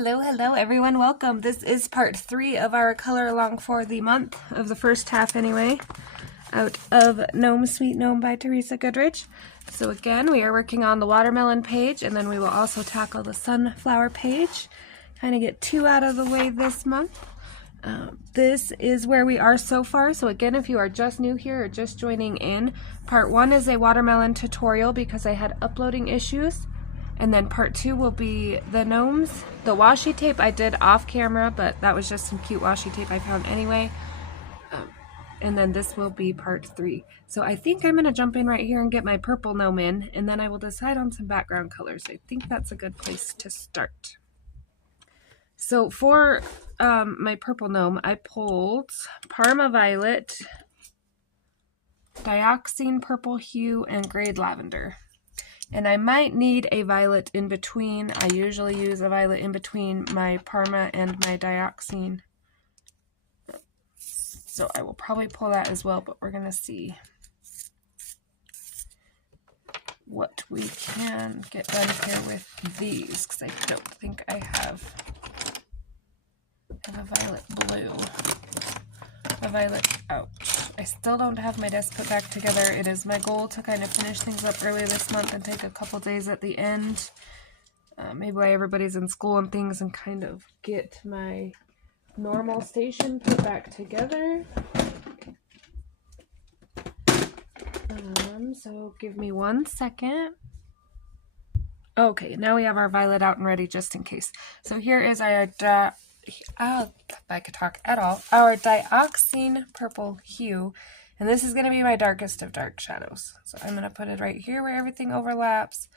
Hello everyone, welcome. This is part 3 of our color along for the month, of the first half anyway, out of Gnome, Sweet Gnome by Teresa Goodrich. So again, we are working on the watermelon page, and then we will also tackle the sunflower page. Kind of get 2 out of the way this month. This is where we are so far. So again, if you are just new here or just joining in, part 1 is a watermelon tutorial because I had uploading issues. And then part 2 will be the gnomes. The washi tape I did off camera, but that was just some cute washi tape I found anyway. And then this will be part 3. So I think I'm going to jump in right here and get my purple gnome in, and then I will decide on some background colors. I think that's a good place to start. So for my purple gnome, I pulled Parma Violet, Dioxine Purple Hue, and Grade Lavender. And I might need a violet in between. I usually use a violet in between my Parma and my Dioxine. So I will probably pull that as well, but we're going to see what we can get done here with these, because I don't think I have a violet blue. A violet, ouch. I still don't have my desk put back together. It is my goal to kind of finish things up early this month and take a couple days at the end. Maybe while everybody's in school and things, and kind of get my normal station put back together. So give me 1 second. Okay, now we have our violet out and ready just in case. So here is our if I could talk at all, our Dioxine Purple Hue, and this is going to be my darkest of dark shadows. So I'm going to put it right here where everything overlaps.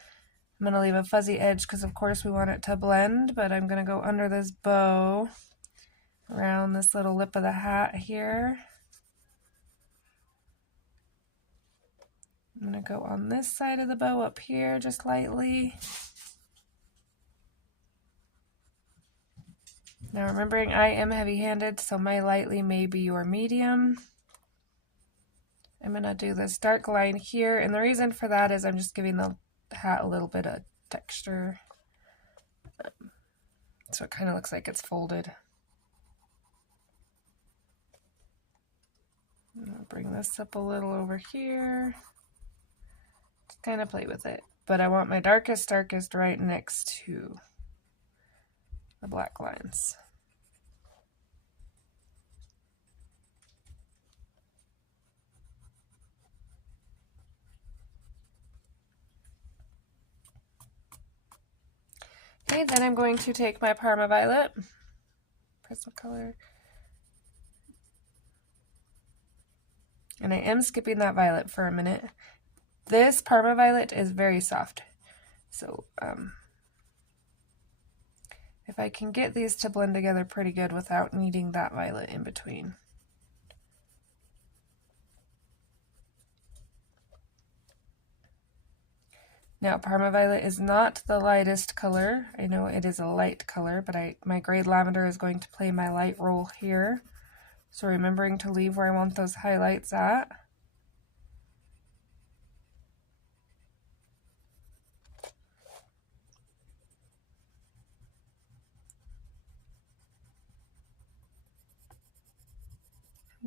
I'm going to leave a fuzzy edge because of course we want it to blend, but I'm going to go under this bow, around this little lip of the hat here. I'm going to go on this side of the bow up here just lightly. Now remembering I am heavy-handed, so my lightly may be your medium. I'm going to do this dark line here, and the reason for that is I'm just giving the hat a little bit of texture. So it kind of looks like it's folded. I'm going to bring this up a little over here. Just kind of play with it. But I want my darkest right next to the black lines. Okay, then I'm going to take my Parma Violet, Prismacolor, and I am skipping that violet for a minute. This Parma Violet is very soft, so if I can get these to blend together pretty good without needing that violet in between. Now, Parma Violet is not the lightest color. I know it is a light color, but my Grade Lavender is going to play my light role here. So remembering to leave where I want those highlights at.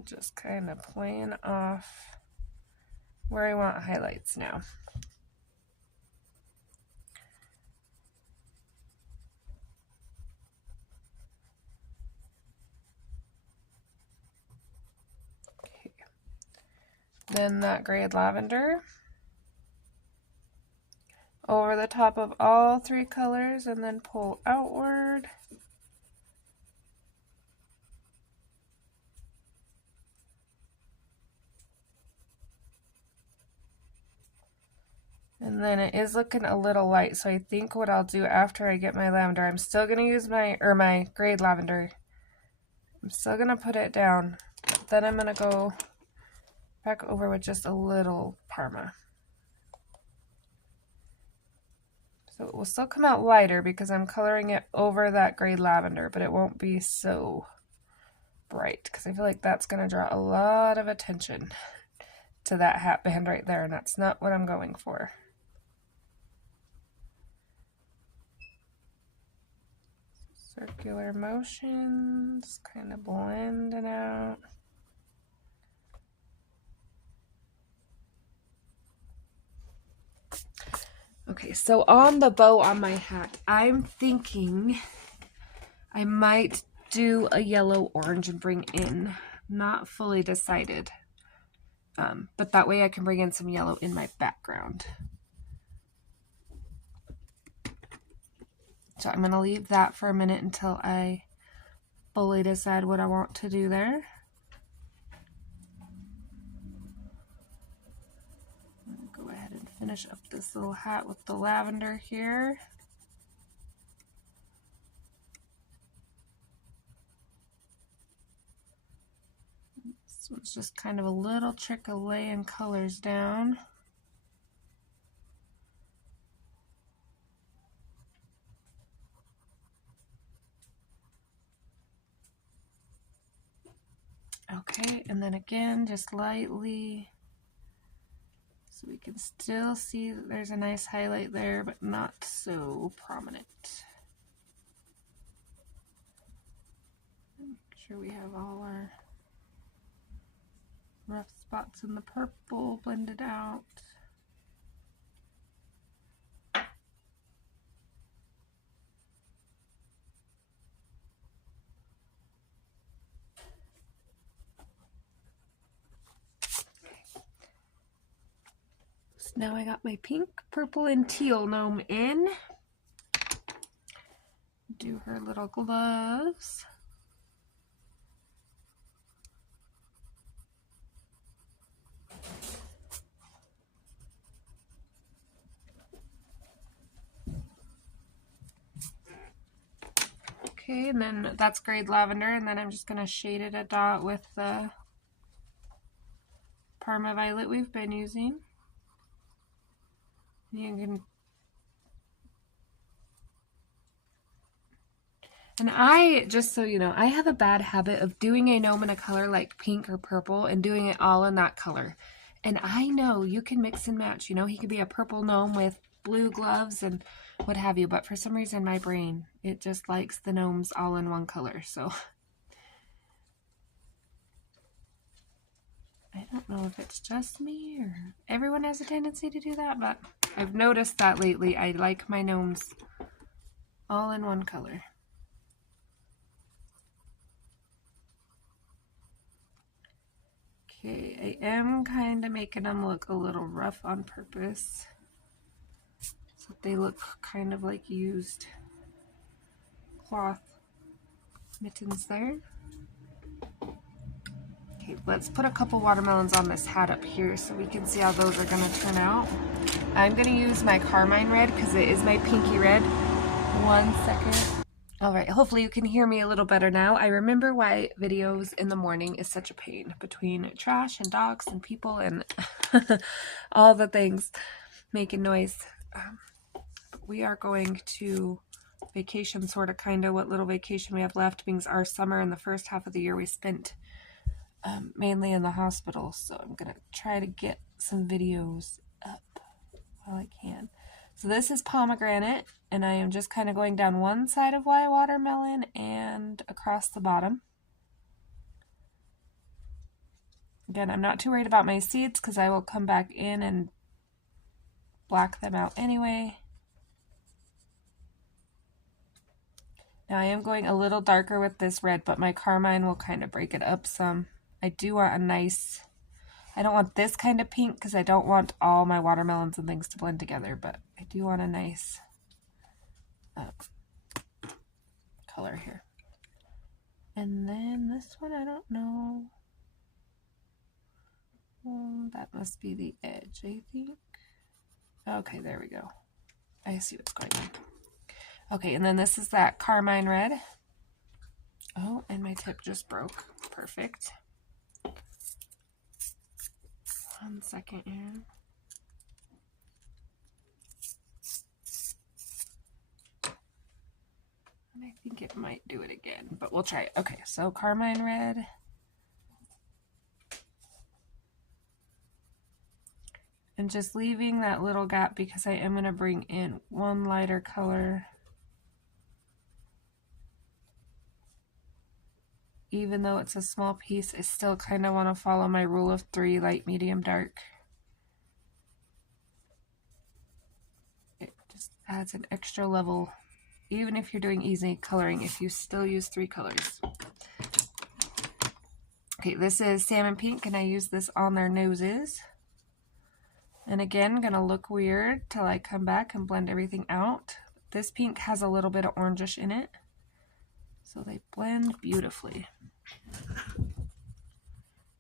Just kind of playing off where I want highlights now. Okay. Then that Grade Lavender over the top of all 3 colors, and then pull outward. And then it is looking a little light, so I think what I'll do after I get my lavender, I'm still going to use my Grade Lavender. I'm still going to put it down, but then I'm going to go back over with just a little Parma. So it will still come out lighter because I'm coloring it over that Grade Lavender, but it won't be so bright because I feel like that's going to draw a lot of attention to that hat band right there, and that's not what I'm going for. Circular motions, kind of blending out. Okay, so on the bow on my hat, I'm thinking I might do a yellow orange and bring in, not fully decided, but that way I can bring in some yellow in my background. So I'm going to leave that for a minute until I fully decide what I want to do there. I'm going to go ahead and finish up this little hat with the lavender here. This one's just kind of a little trick of laying colors down. Okay, and then again, just lightly, so we can still see that there's a nice highlight there, but not so prominent. Make sure we have all our rough spots in the purple blended out. Now I got my pink, purple, and teal gnome in. Do her little gloves. Okay, and then that's grade lavender, and then I'm just going to shade it a dot with the Parma Violet we've been using. You can, and I, just so you know, I have a bad habit of doing a gnome in a color like pink or purple and doing it all in that color. And I know you can mix and match, you know, he could be a purple gnome with blue gloves and what have you, but for some reason my brain, it just likes the gnomes all in one color, so I don't know if it's just me or everyone has a tendency to do that, but I've noticed that lately. I like my gnomes all in one color. Okay, I am kind of making them look a little rough on purpose, so they look kind of like used cloth mittens there. Okay, let's put a couple watermelons on this hat up here so we can see how those are going to turn out. I'm going to use my carmine red because it is my pinky red. 1 second. Alright, hopefully you can hear me a little better now. I remember why videos in the morning is such a pain between trash and dogs and people and all the things making noise. We are going to vacation, sort of, kind of, what little vacation we have left, because our summer and the first half of the year we spent mainly in the hospital, so I'm gonna try to get some videos up while I can. So this is pomegranate, and I am just kind of going down one side of my watermelon and across the bottom. Again, I'm not too worried about my seeds because I will come back in and black them out anyway. Now I am going a little darker with this red, but my carmine will kind of break it up some. I do want a nice, I don't want this kind of pink because I don't want all my watermelons and things to blend together, but I do want a nice color here. And then this one, I don't know. That must be the edge, I think. Okay, there we go. I see what's going on. Okay, and then this is that carmine red. Oh, and my tip just broke. Perfect. 1 second here. And I think it might do it again, but we'll try it. Okay, so carmine red. And just leaving that little gap because I am going to bring in one lighter color. even though it's a small piece, I still kind of want to follow my rule of 3, light, medium, dark. It just adds an extra level, even if you're doing easy coloring, if you still use 3 colors. Okay, this is salmon pink, and I use this on their noses. And again, gonna look weird till I come back and blend everything out. This pink has a little bit of orangish in it, so they blend beautifully.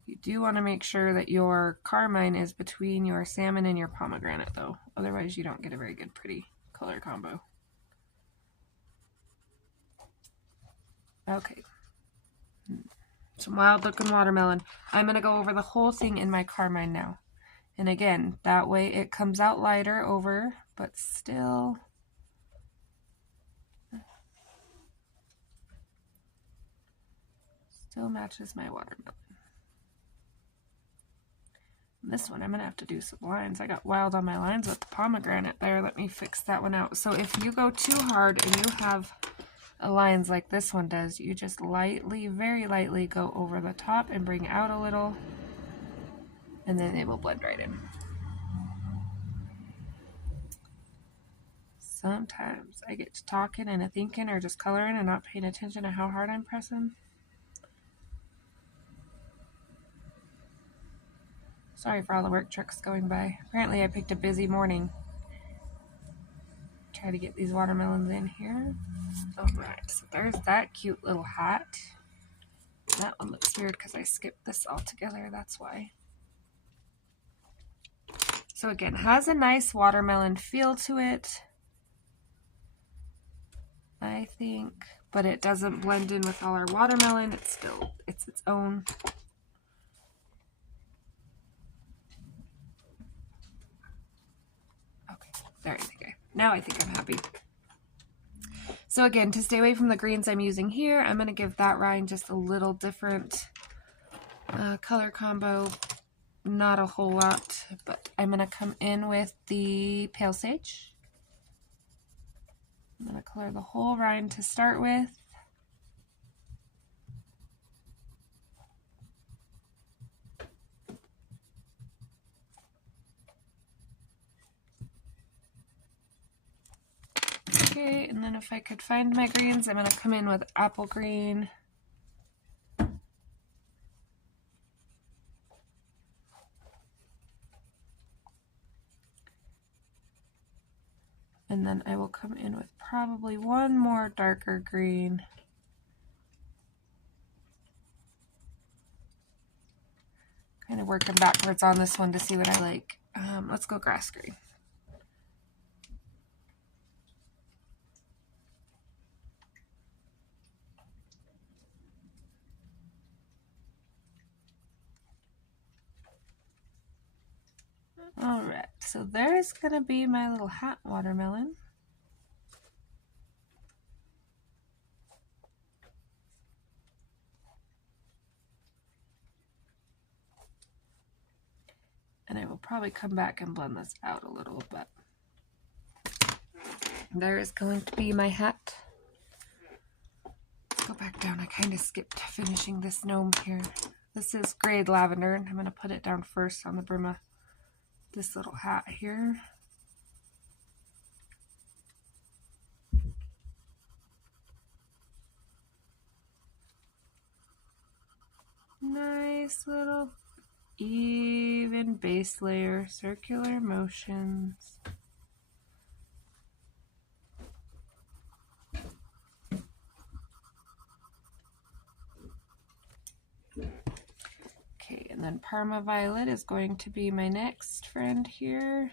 You do want to make sure that your carmine is between your salmon and your pomegranate though, otherwise you don't get a very good pretty color combo. Okay, some wild looking watermelon. I'm gonna go over the whole thing in my carmine now. And again, that way it comes out lighter over, but still matches my watermelon. And this one, I'm gonna have to do some lines. I got wild on my lines with the pomegranate there. Let me fix that one out. So if you go too hard and you have lines like this one does, you just lightly, very lightly go over the top and bring out a little, and then they will blend right in. Sometimes I get to talking and a thinking or just coloring and not paying attention to how hard I'm pressing. Sorry for all the work trucks going by. Apparently I picked a busy morning. Try to get these watermelons in here. Alright, so there's that cute little hat. That one looks weird because I skipped this altogether, that's why. So again, has a nice watermelon feel to it, I think, but it doesn't blend in with all our watermelon. It's its own. Okay, there you go. Now I think I'm happy. So again, to stay away from the greens I'm using here, I'm going to give that rind just a little different color combo. Not a whole lot, but I'm going to come in with the pale sage. I'm going to color the whole rind to start with. Okay, and then if I could find my greens, I'm going to come in with apple green. And then I will come in with probably one more darker green. Kind of working backwards on this one to see what I like. Let's go grass green. Alright, so there's gonna be my little hat watermelon. And I will probably come back and blend this out a little bit. There is going to be my hat. Let's go back down. I kind of skipped finishing this gnome here. This is grayed lavender, and I'm going to put it down first on the brim of this little hat here. Nice little even base layer, circular motions. Okay, and then Parma Violet is going to be my next friend here.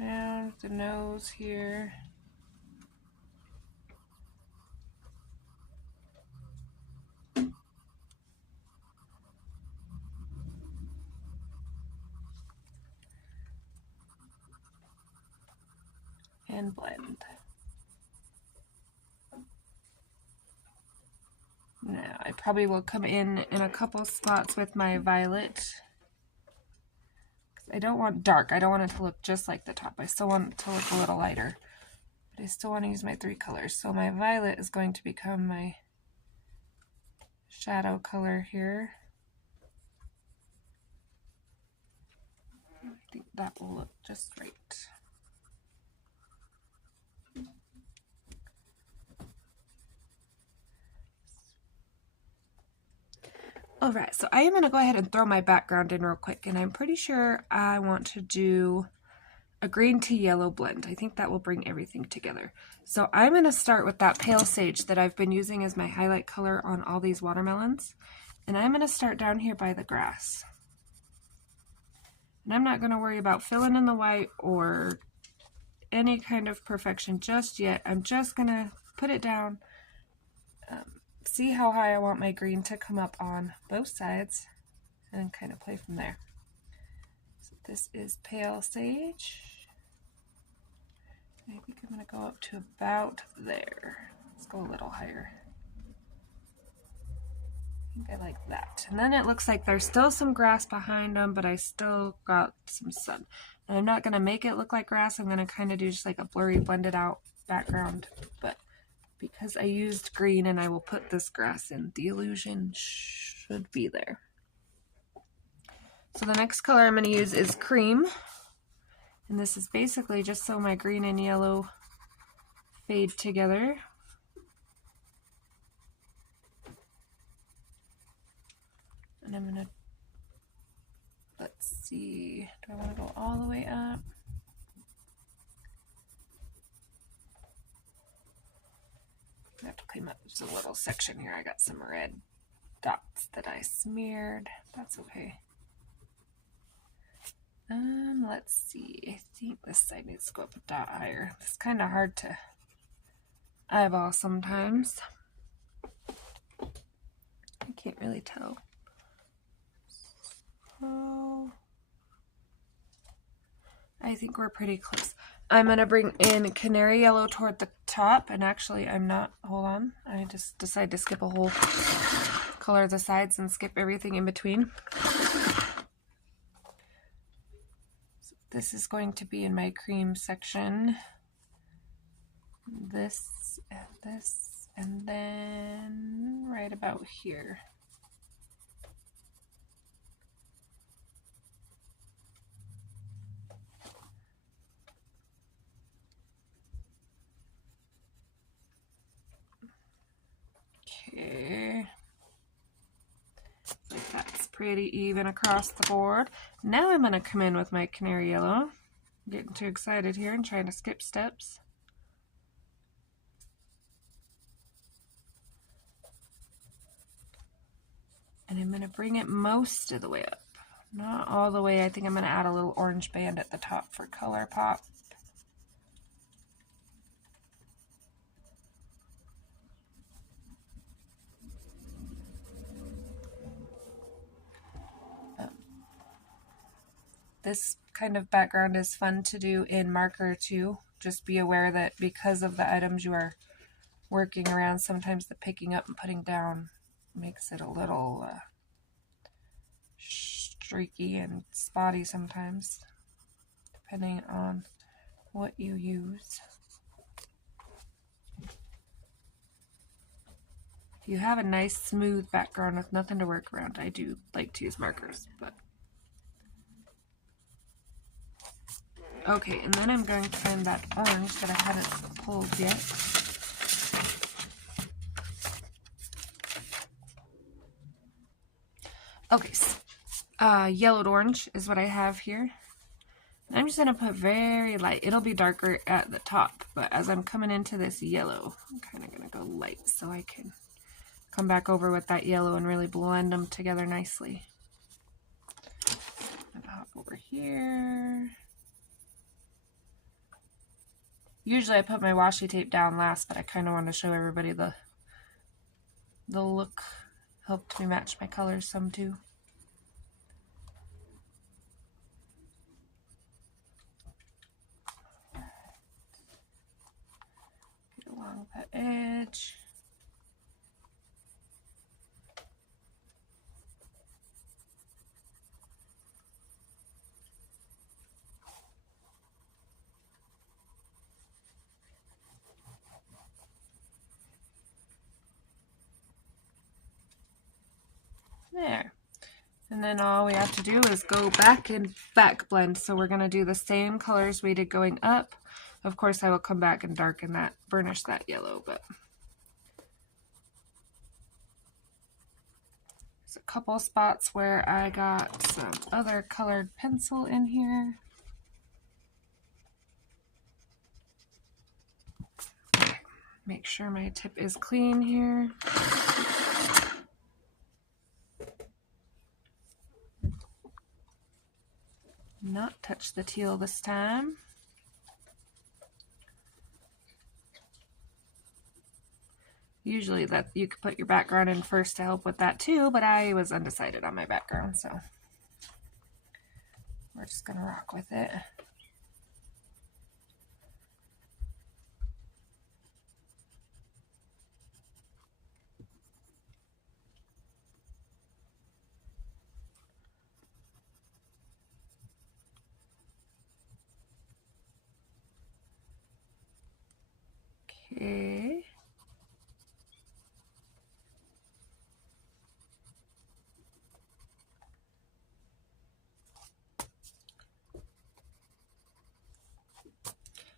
Around the nose here. And blend. Now I probably will come in a couple spots with my violet. I don't want dark. I don't want it to look just like the top. I still want it to look a little lighter. But I still want to use my 3 colors. So my violet is going to become my shadow color here. I think that will look just right. Alright, so I am going to go ahead and throw my background in real quick, and I'm pretty sure I want to do a green to yellow blend. I think that will bring everything together. So I'm going to start with that pale sage that I've been using as my highlight color on all these watermelons, and I'm going to start down here by the grass. And I'm not going to worry about filling in the white or any kind of perfection just yet. I'm just going to put it down, see how high I want my green to come up on both sides, and kind of play from there. So this is pale sage. I think I'm going to go up to about there. Let's go a little higher. I think I like that. And then it looks like there's still some grass behind them, but I still got some sun. And I'm not going to make it look like grass. I'm going to kind of do just like a blurry blended out background. But because I used green and I will put this grass in, the illusion should be there. So the next color I'm going to use is cream. And this is basically just so my green and yellow fade together. And I'm going to, let's see, do I want to go all the way up? I have to clean up just a little section here. I got some red dots that I smeared. That's okay. Let's see. I think this side needs to go up a dot higher. It's kind of hard to eyeball sometimes. I can't really tell. So I think we're pretty close. I'm going to bring in Canary Yellow toward the top, and actually I'm not, hold on, I just decided to skip a whole color of the sides and skip everything in between. So this is going to be in my cream section. This, and then right about here. Okay, like that's pretty even across the board. Now I'm going to come in with my Canary Yellow. I'm getting too excited here and trying to skip steps. And I'm going to bring it most of the way up. Not all the way. I think I'm going to add a little orange band at the top for color pop. This kind of background is fun to do in marker too. Just be aware that because of the items you are working around, sometimes the picking up and putting down makes it a little streaky and spotty sometimes, depending on what you use. If you have a nice smooth background with nothing to work around, I do like to use markers, but okay, and then I'm going to find that orange that I haven't pulled yet. Okay, so, yellowed orange is what I have here. I'm just going to put very light. It'll be darker at the top, but as I'm coming into this yellow, I'm kind of going to go light so I can come back over with that yellow and really blend them together nicely. I'm going to hop over here. Usually I put my washi tape down last, but I kind of want to show everybody the look. Helped me match my colors some too. Get along that edge. There. And then all we have to do is go back and back blend. So we're going to do the same colors we did going up. Of course, I will come back and darken that, burnish that yellow, but there's a couple spots where I got some other colored pencil in here. Okay. Make sure my tip is clean here. Not touch the teal this time. Usually that you could put your background in first to help with that too, but I was undecided on my background, so we're just gonna rock with it. Okay.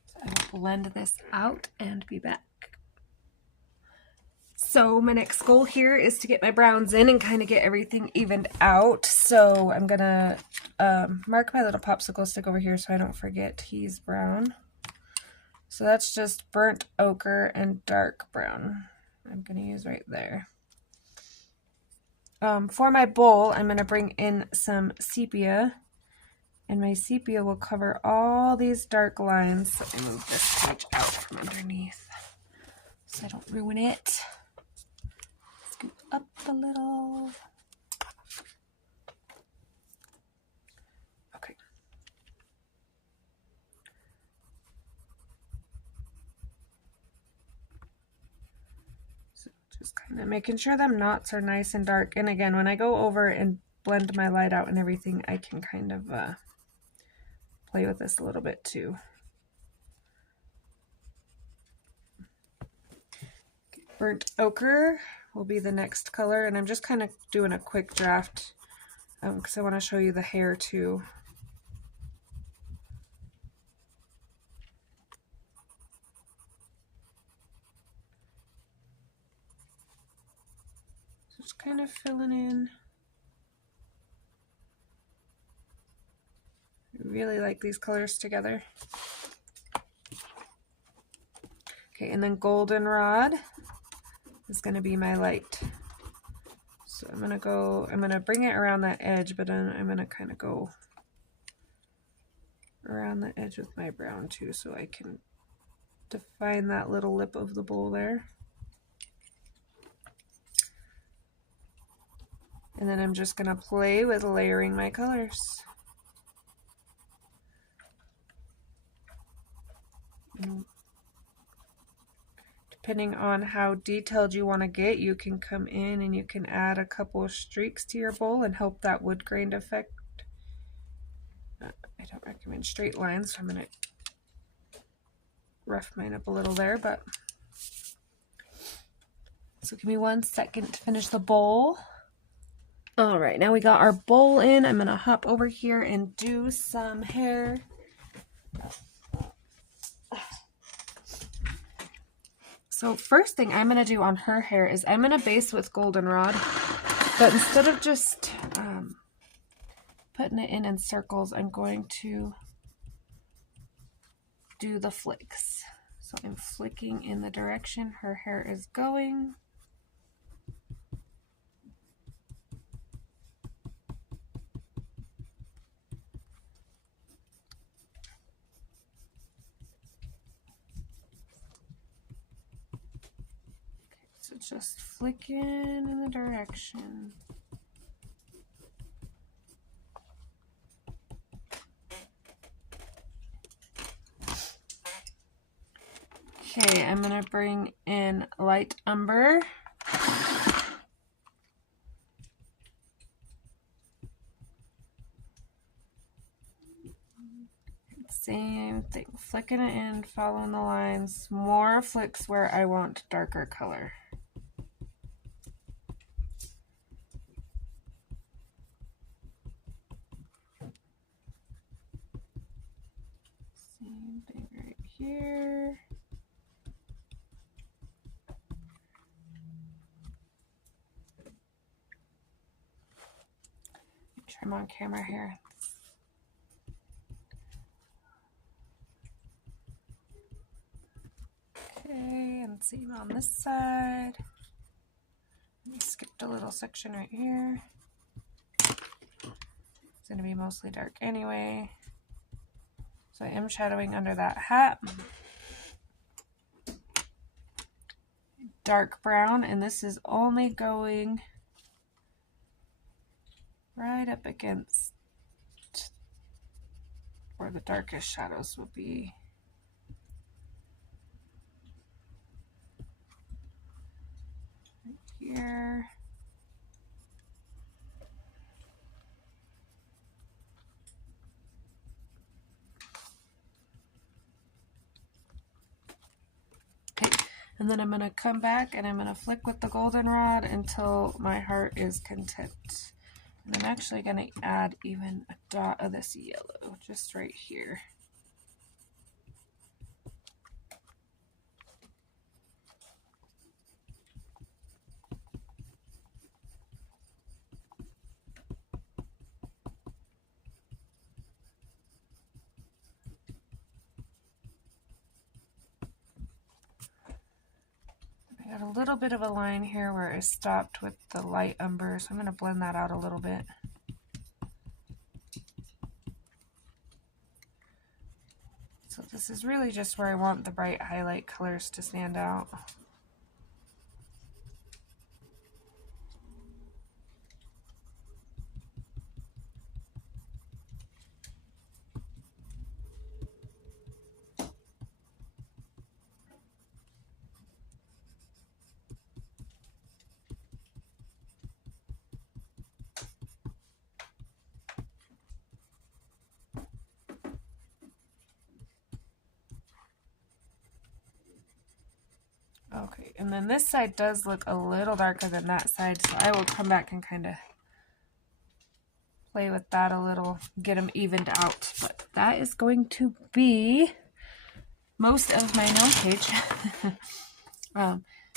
So I will blend this out and be back. So my next goal here is to get my browns in and kind of get everything evened out. So I'm gonna mark my little popsicle stick over here so I don't forget he's brown. So that's just burnt ochre and dark brown I'm gonna use right there. For my bowl, I'm gonna bring in some sepia, and my sepia will cover all these dark lines. So I move this page out from underneath so I don't ruin it. Scoop up a little. Okay. So just kind of making sure them knots are nice and dark. And again, when I go over and blend my light out and everything, I can kind of play with this a little bit too. Burnt ochre will be the next color, and I'm just kind of doing a quick draft because I want to show you the hair too. Just kind of filling in. I really like these colors together. Okay, and then goldenrod is going to be my light. So I'm going to bring it around that edge, but then I'm going to kind of go around the edge with my brown too so I can define that little lip of the bowl there. And then I'm just going to play with layering my colors. Depending on how detailed you want to get, you can come in and you can add a couple of streaks to your bowl and help that wood grain effect. I don't recommend straight lines, so I'm going to rough mine up a little there, but so give me 1 second to finish the bowl. All right, now we got our bowl in. I'm going to hop over here and do some hair. So first thing I'm going to do on her hair is I'm going to base with goldenrod, but instead of just putting it in circles, I'm going to do the flicks. So I'm flicking in the direction her hair is going. So just flicking in the direction. Okay, I'm going to bring in light umber. Same thing, flicking it in, following the lines, more flicks where I want darker color. here. Make sure I'm on camera here. Okay, and same on this side. I skipped a little section right here. It's going to be mostly dark anyway. So I am shadowing under that hat. Dark brown, and this is only going right up against where the darkest shadows will be. Right here. And then I'm going to come back and I'm going to flick with the goldenrod until my heart is content. And I'm actually going to add even a dot of this yellow just right here. I got a little bit of a line here where I stopped with the light umber, so I'm going to blend that out a little bit. So this is really just where I want the bright highlight colors to stand out. Okay, and then this side does look a little darker than that side, so I will come back and kind of play with that a little, get them evened out. But that is going to be most of my gnome page.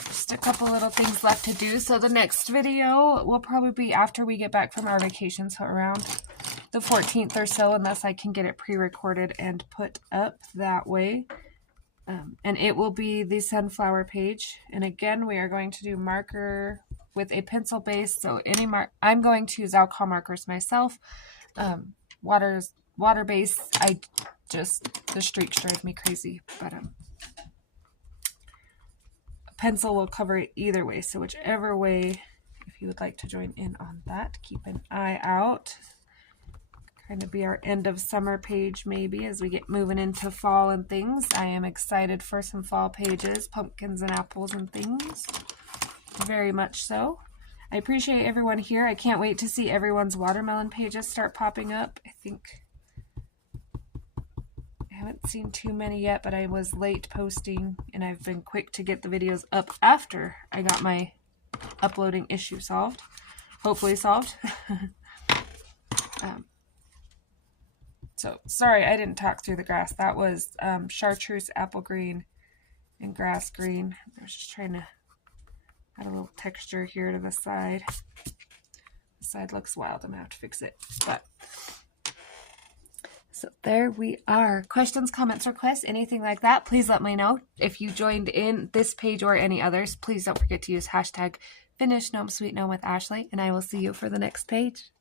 Just a couple little things left to do. So the next video will probably be after we get back from our vacation, so around the 14th or so, unless I can get it pre-recorded and put up that way. And it will be the sunflower page. And again, we are going to do marker with a pencil base. So I'm going to use alcohol markers myself. Water base, the streaks drive me crazy, but a pencil will cover it either way. So whichever way, if you would like to join in on that, keep an eye out. Kind of be our end of summer page maybe as we get moving into fall and things. I am excited for some fall pages, pumpkins and apples and things. Very much so. I appreciate everyone here. I can't wait to see everyone's watermelon pages start popping up. I haven't seen too many yet, but I was late posting and I've been quick to get the videos up after I got my uploading issue solved. Hopefully solved. So sorry I didn't talk through the grass. That was chartreuse, apple green, and grass green. I was just trying to add a little texture here to the side. The side looks wild. I'm gonna have to fix it. But so there we are. Questions, comments, requests, anything like that, please let me know. If you joined in this page or any others, please don't forget to use hashtag #FinishGnomeSweetGnome with Ashley, and I will see you for the next page.